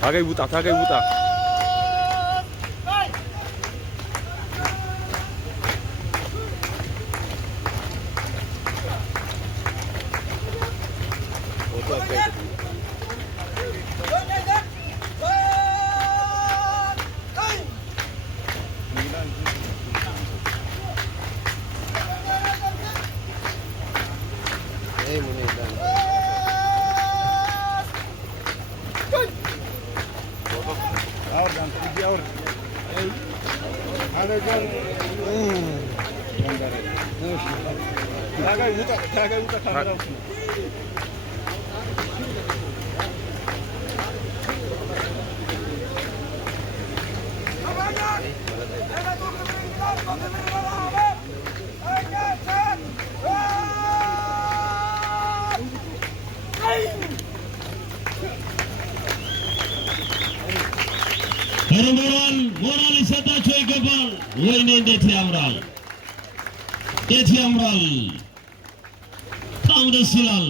ታጋይ ውጣ ታጋይ ውጣ ሞራል ሊሰጣቸው ይገባል። ወይኔ እንዴት ያምራል! እንዴት ያምራል! በጣም ደስ ይላል።